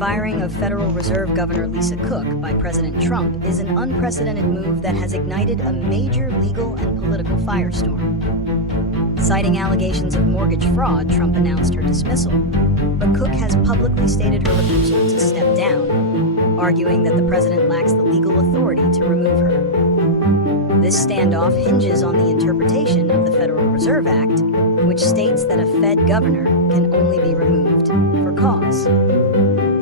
firing of Federal Reserve Governor Lisa Cook by President Trump is an unprecedented move that has ignited a major legal and political firestorm. Citing allegations of mortgage fraud, Trump announced her dismissal, but Cook has publicly stated her refusal to step down, arguing that the president lacks the legal authority to remove her. This standoff hinges on the interpretation of the Federal Reserve Act, which states that a Fed governor can only be removed for cause.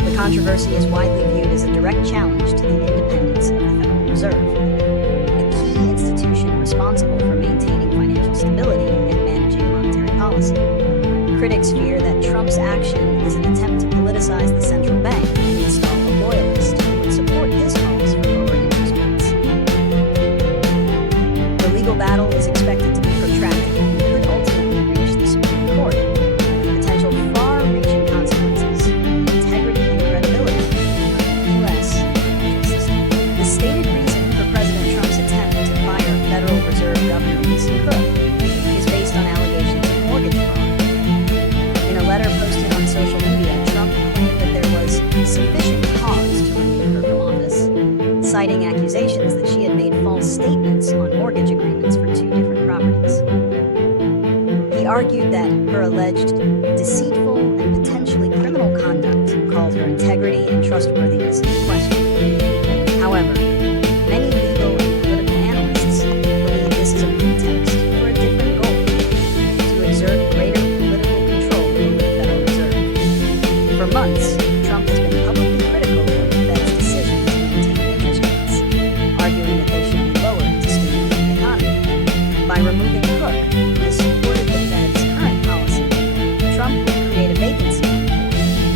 The controversy is widely viewed as a direct challenge to the independence of the Federal Reserve, a key institution responsible for maintaining financial stability and managing monetary policy. Critics fear that Trump's action is an attempt to politicize the central bank and install a loyalist who would support his calls for lower interest rates. The legal battle is expected to be protracted and could ultimately reach the Supreme Court, with potential far-reaching consequences for the integrity and credibility of the U.S. financial system. The stated reason for President Trump's attempt to fire Federal Reserve Governor Lisa Cook is based on allegations of mortgage fraud. In a letter posted on social media, Trump claimed that there was sufficient cause to remove her from office, citing accusations that she had made false statements on mortgage agreements for two different properties. He argued that her alleged deceitful and potentially criminal conduct called her integrity and trustworthiness into question. However, many legal and political analysts believe this is a pretext for a different goal: to exert greater political control over the Federal Reserve. For months, Trump has been publicly critical of the Fed's decision to maintain interest rates, arguing that they should be lowered to stimulate the economy. By removing Cook, who has supported the Fed's current policy, Trump would create a vacancy,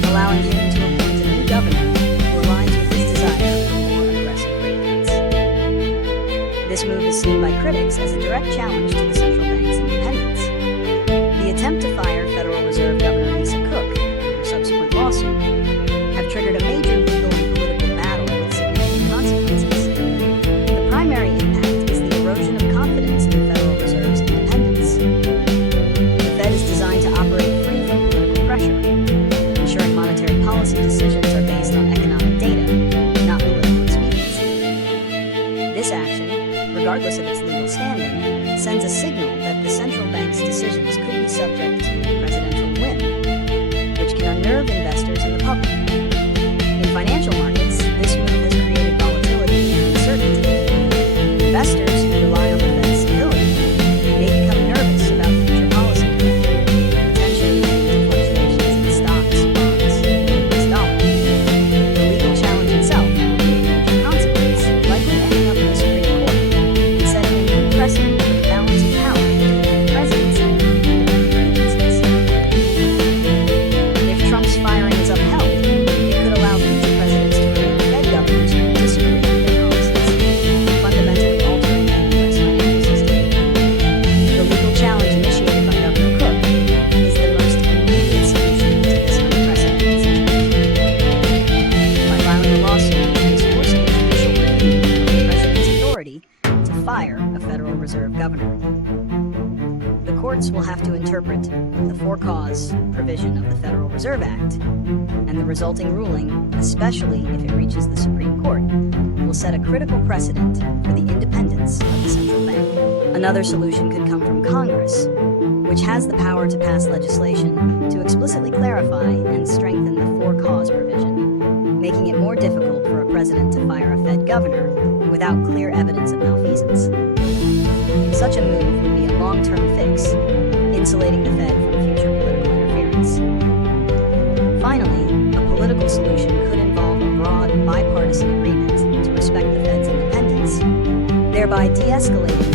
allowing him to appoint a new governor who aligns with his desire for more aggressive rate cuts. This move is seen by critics as a direct challenge to the central bank's independence. The attempt to fire Federal Reserve Governor Lisa Cook and her subsequent lawsuit have triggered a major legal and political battle with significant consequences. The primary impact is the erosion of confidence in the Federal Reserve's independence. The Fed is designed to operate free from political pressure, ensuring monetary policy decisions are based on economic data, not political expediency. This action, regardless of its legal standing, sends a signal that the central bank's decisions could be subject to presidential whim, which can unnerve investors and the public. In financial markets, this move has created volatility and uncertainty. Investors who rely on the Fed's stability may become nervous about future policy direction, potentially leading to fluctuations in stocks, bonds, and the US dollar. The legal challenge itself will be a major consequence, likely ending up in the Supreme Court and setting a new precedent for the balance of power between the presidency and independent agencies. If Trump's firing is upheld, it could allow future presidents to remove Fed governors who disagree with their policies, fundamentally altering the U.S. financial system. The legal challenge initiated by Governor Cook is the most immediate solution to this unprecedented situation. By filing a lawsuit, it is forcing a judicial review of the president's authority to fire a Federal Reserve governor. The courts will have to interpret the for-cause provision of the Federal Reserve Act, and the resulting ruling, especially if it reaches the Supreme Court, will set a critical precedent for the independence of the central bank. Another solution could come from Congress, which has the power to pass legislation to explicitly clarify and strengthen the for-cause provision, making it more difficult for a president to fire a Fed governor without clear evidence of malfeasance. Such a move would be a long-term fix, insulating the Fed from future political interference. Finally, a political solution could involve a broad, bipartisan agreement to respect the Fed's independence, thereby de-escalating